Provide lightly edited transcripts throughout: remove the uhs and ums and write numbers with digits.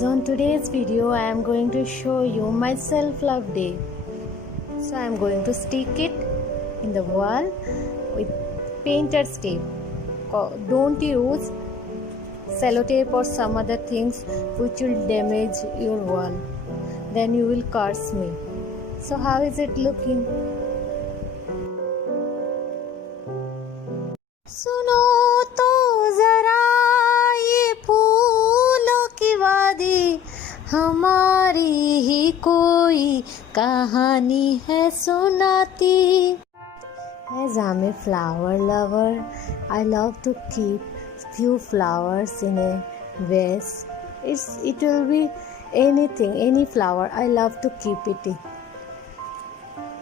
guys, on today's video I am going to show you my self-love day. So I am going to stick it in the wall with painter's tape. Don't use sellotape or some other things which will damage your wall. Then you will curse me. So how is it looking? सुनो तो जरा ये फूलों की वादी, हमारी ही कोई कहानी है सुनाती. As I'm a flower lover, I love to keep few flowers in a vase. It will be anything, any flower. I love to keep it.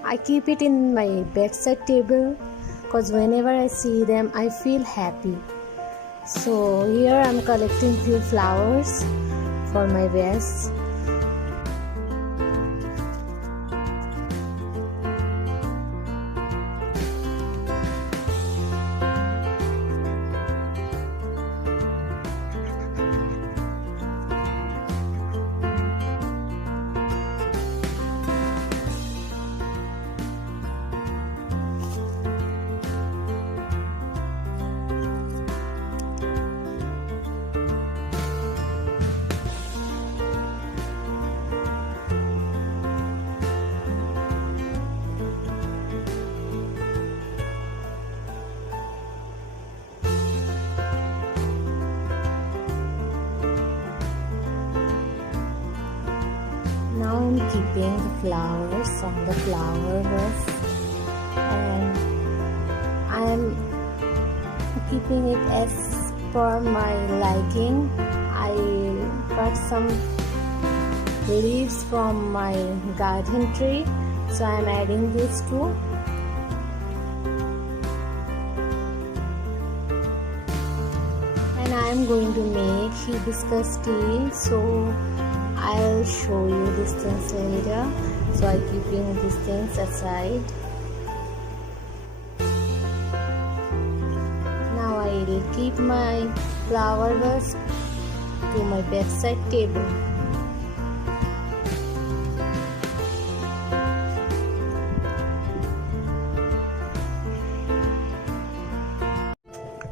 I keep it in my bedside table because whenever I see them, I feel happy. So here I'm collecting few flowers for my vase. I'm keeping the flowers on the flower vase and I am keeping it as per my liking. I cut some leaves from my garden tree, so I am adding these two. And I am going to make hibiscus tea, so I'll show you these things later. So I'm keeping these things aside. Now I will keep my flower vase to my bedside table.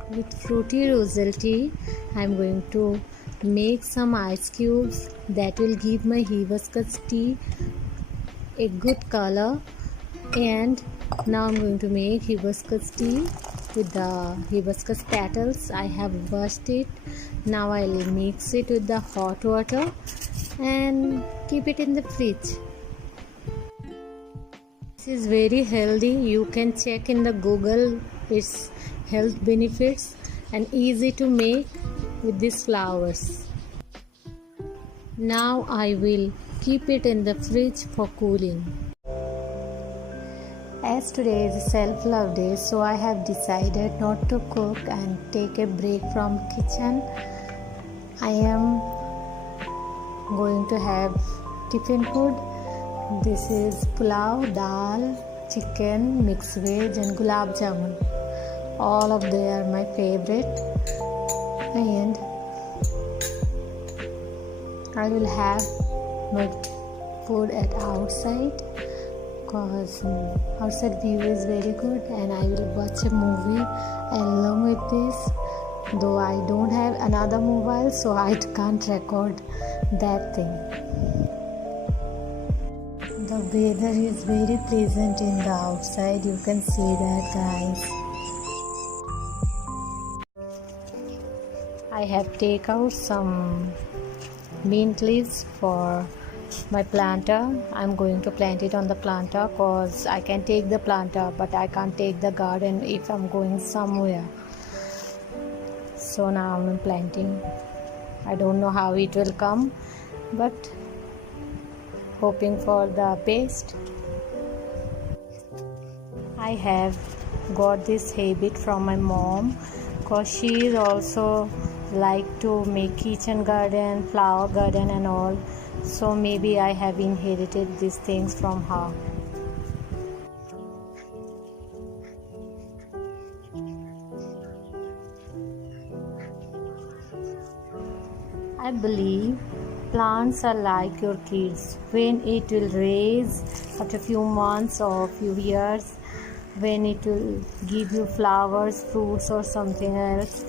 With fruity rosal tea, I'm going to make some ice cubes that will give my hibiscus tea a good color. And now I'm going to make hibiscus tea with the hibiscus petals. I have washed it. Now I'll mix it with the hot water and keep it in the fridge. This is very healthy. You can check in the Google its health benefits and easy to make with these flowers. Now I will keep it in the fridge for cooling. As today is self-love day, so I have decided not to cook and take a break from kitchen. I am going to have tiffin food. This is pulao, dal, chicken, mixed veg and gulab jamun. All of them are my favorite. And I will have my food at outside because outside view is very good, and I will watch a movie along with this, though I don't have another mobile, so I can't record that thing. The weather is very pleasant in the outside, you can see that, guys. I have taken out some mint leaves for my planter. I'm going to plant it on the planter because I can take the planter but I can't take the garden if I'm going somewhere. So now I'm planting. I don't know how it will come, but hoping for the best. I have got this habit from my mom because she is also like to make kitchen garden, flower garden and all, so maybe I have inherited these things from her. I believe Plants are like your kids. When it will raise after few months or few years, when it will give you flowers, fruits or something else,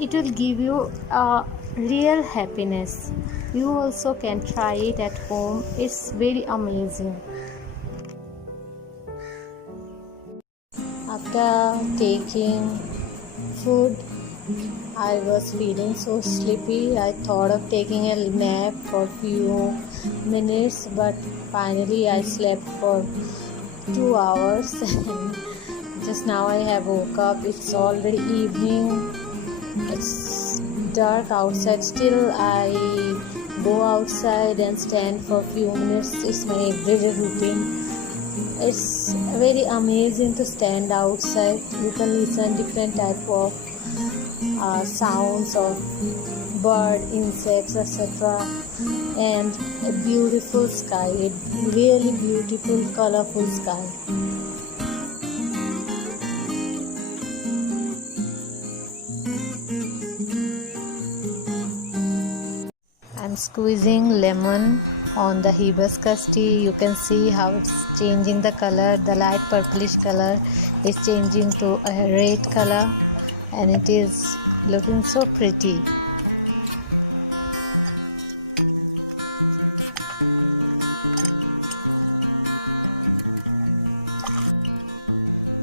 it will give you a real happiness. You also can try it at home. It's very amazing. After taking food, I was feeling so sleepy. I thought of taking a nap for few minutes, but finally I slept for 2 hours and just now I have woke up. It's already evening. It's dark outside. Still I go outside and stand for few minutes. It's my everyday routine. It's very amazing to stand outside. You can listen different type of sounds of bird, insects, etc. And a beautiful sky, a really beautiful, colorful sky. I'm squeezing lemon on the hibiscus tea. You can see how it's changing the color. The light purplish color is changing to a red color, and it is looking so pretty.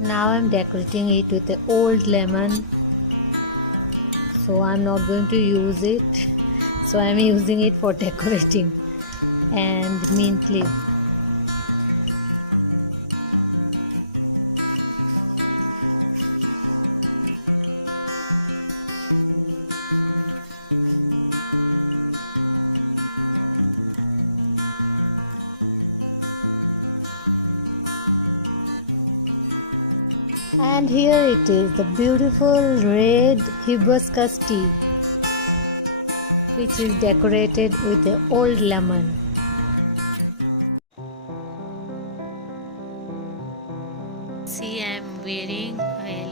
Now I'm decorating it with the old lemon, so I'm not going to use it. So I'm using it for decorating, and mint leaf. And here it is, the beautiful red hibiscus tea, which is decorated with the old lemon. See, I am wearing a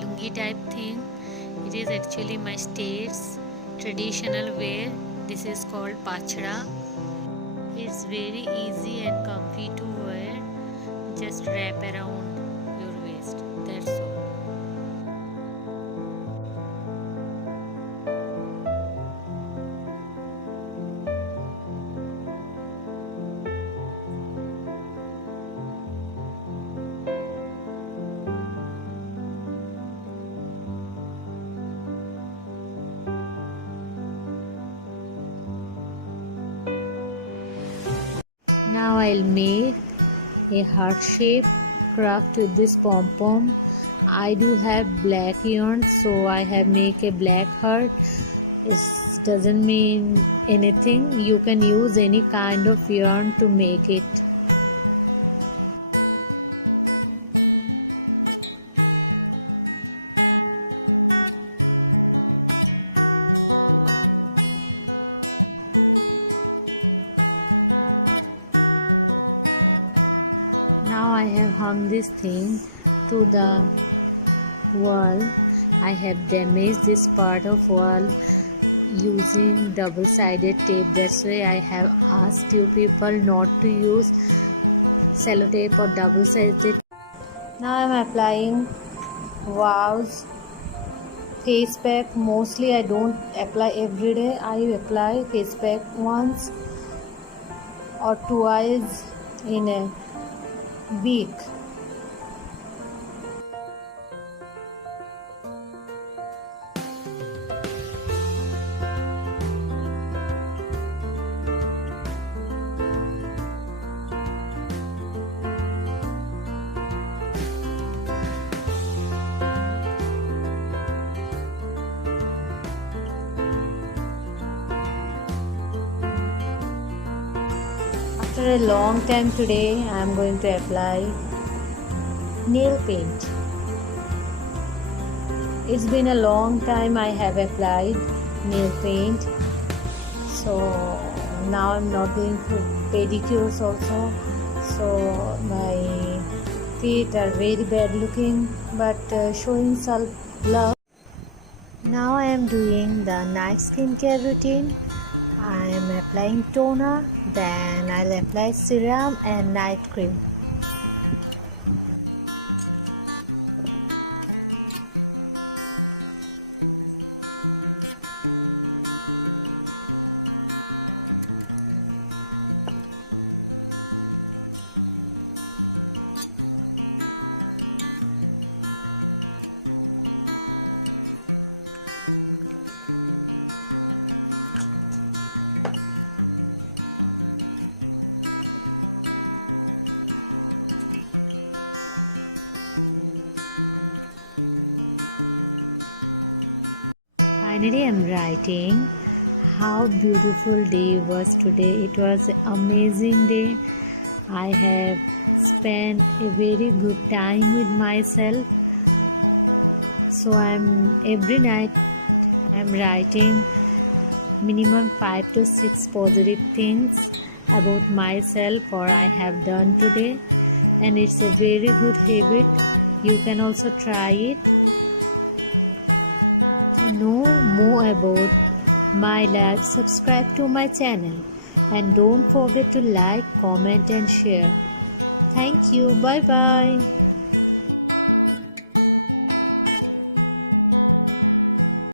lungi type thing. It is actually my state's traditional wear. This is called pachda. It's very easy and comfy to wear. Just wrap around your waist. That's all. Now I'll make a heart shape craft with this pom-pom. I do have black yarn, so I have make a black heart. This doesn't mean anything. You can use any kind of yarn to make it. This thing to the wall. I have damaged this part of wall using double-sided tape. That's why I have asked you people not to use sellotape or double-sided. Now I am applying Wow's face pack. Mostly I don't apply every day. I apply face pack once or twice in a week. After a long time today, I am going to apply nail paint. It's been a long time I have applied nail paint. So now I'm not going for pedicures also. So my feet are very bad looking, but showing self-love. Now I am doing the night skincare routine. I am applying serum and night cream. Finally, I'm writing how beautiful day was today. It was an amazing day. I have spent a very good time with myself. So every night I'm writing minimum 5 to 6 positive things about myself or I have done today, and it's a very good habit. You can also try it. Subscribe to my channel and don't forget to like, comment and share. Thank you. Bye bye.